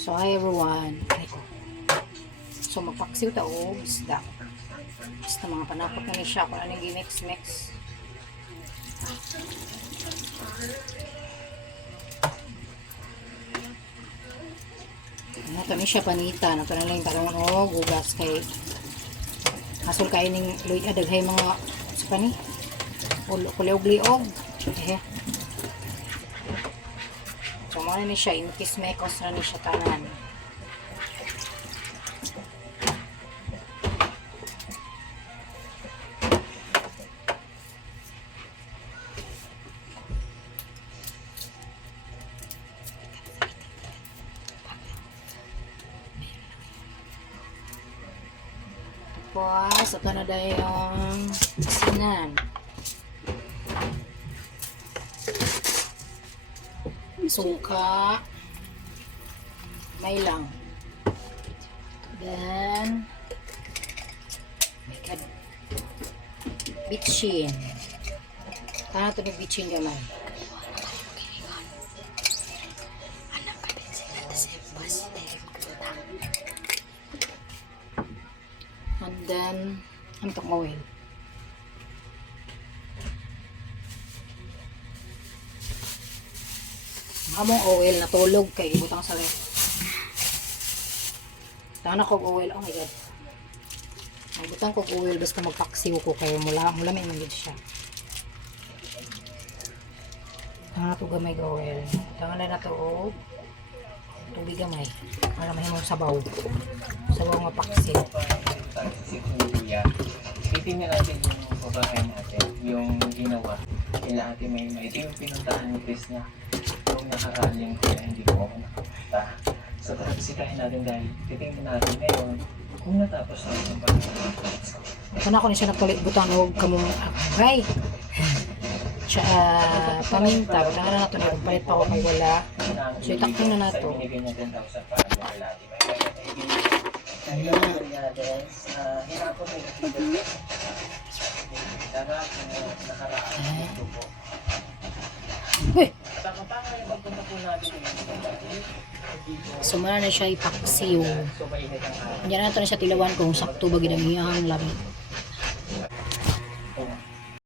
So hi everyone. So magpaksiw ta og isda. Basta mga panapot na ni siya kung anong gimix-mix. Nato ni siya panita. Nato na lang tarong og gugas kay hasol kay ning luy adaghay mga sa pani. Kuliog-liog. So mo ni siya inkis-mekos na ni siya tanan. Tapos, ito na dahil yung asinan. Suka. May lang. Then, bitchin. Kaya ito ni bitchin gamay. And then, antong oil. Among oil natulog kay ibutang sa ref. Tana ko oil, oh my god. Magbutang ko oil basta magpaksiw ko kayo mula may magid siya. Tana to gamay ga oil. Tana na to og tubig gamay para mahimong sabaw. Sabaw nga paksiw. Si Kuya, titingnan natin yung babae natin, yung ginawa nila Ate Maymay. Ito yung pinuntahan ni Chris na yung nakaraling ko na hindi ko ako nakapunta. So, bisitahin natin dahil titingnan natin ngayon kung natapos na yung babae. Kana ko ni siya napalit butang og kamong akbay. Siya paminta, butang na nato ni palit pa ko kay wala. So itakto na nato. Binigay niya 10,000 para yung Ate Maymay. Kaya natin, hinapon mo yung dagat na nakaraan dito po. At ang kapanga yung magpunta po natin Sumana na siya ipaksiw. so mainit ang araw. Diyan nato na siya tilawan kung sakto ba ginagihang lamig.